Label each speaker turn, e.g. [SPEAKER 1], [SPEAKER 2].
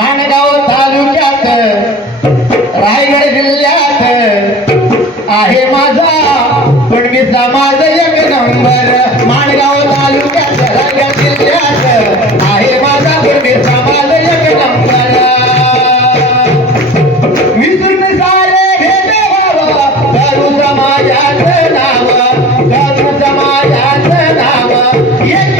[SPEAKER 1] माणगाव तालुक्यात रायगड जिल्ह्यात आहे माझा. पण मी समाज एक नंबर. माणगाव तालुक्यात रायगड जिल्ह्यात आहे माझा. पण मी समाज एक नंबर. विसरून सारे भेद बाबा करू समाजाचं नाव करू समाजाचं नाव. एक